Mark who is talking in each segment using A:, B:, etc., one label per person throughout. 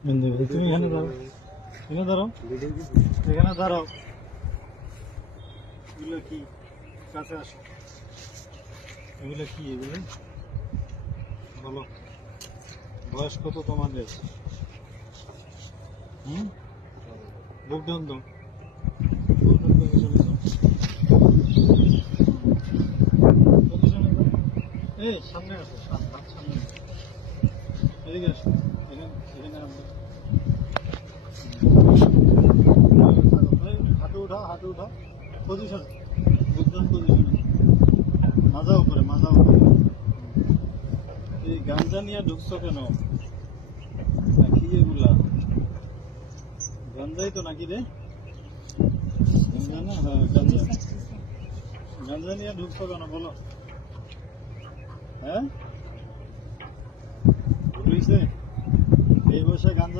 A: তুমি এখানে দাঁড়াও। এখানে দাঁড়াও। এখানে দাঁড়াও। এগুলো কি? কাছে আসো। এগুলো কি এগুলো? বলো। বয়স কত তোমাদের? হুম? বুক ডাউন দাও বুক এই সামনে আসো সামনে। এদিকে আসো। হাঁটু উঠাও হাঁটু উঠাও পজিশন বুদ্ধন পজিশন এই গাঞ্জা নিয়ে ঢুকছো কেন? নাকি এগুলা নাকি রে গাঞ্জা না হ্যাঁ গাঞ্জা গাঞ্জা নিয়ে ঢুকছো কেন? বলো হ্যাঁ?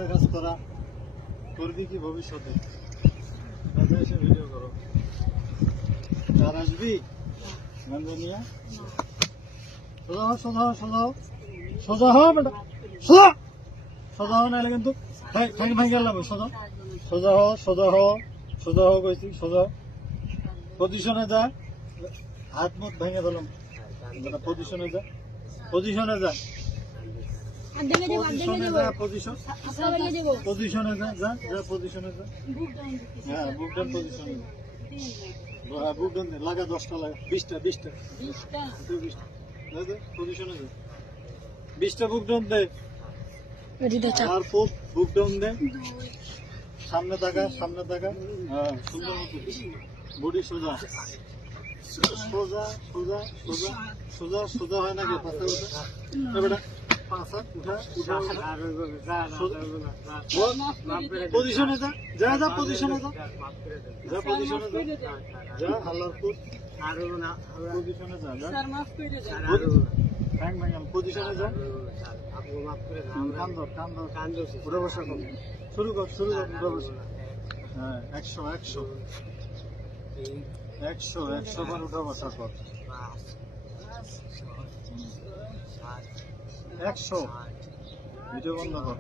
A: গাঞ্জা কাজ করা করবি কি ভবিষ্যতে? কাজে এসে ভিডিও করো। আর আসবি? গাঞ্জা নিয়ে? সোজা হও সোজা হও সোজা হও। সোজা হও, বেটা। সোজা! সোজা হও, নাহলে কিন্তু ঠ্যাং- ভাঙে গেলাম সোজা। সোজা হও সোজা হও সোজা হও যা। হাত মুখ ভেঙে দিলাম। পজিশনে যা। পজিশনে যা। পজিশনে যা পজিশন
B: আসা বাড়িয়ে দেবো
A: পজিশনে যা যা যা পজিশনে যা
B: বুক ডাউন দিতেছি
A: হ্যাঁ বুক ডান পজিশনে হ্যাঁ বুক ডান লাগা দশটা লাগা বিশটা বিশটা।
B: বিশটা।
A: পজিশনে যা বুক ডাউন দে। আর খুব বুক ডাউন দে। সামনে তাকা সামনে হ্যাঁ সুন্দর মতো বডি সোজা। সোজা সোজা সোজা। সোজা সোজা হয় নাকি? পাতা বেটা। উঠা পজিশনে যা যা যা পজিশনে যা যা পজিশনে যা যা হাল্লার পুত পজিশনে যা যা পজিশনে যা শুরু কর শুরু কর হ্যাঁ একশো একশো একশো একশো বার উঠা বসা কর একশো। ভিডিও বন্ধ কর।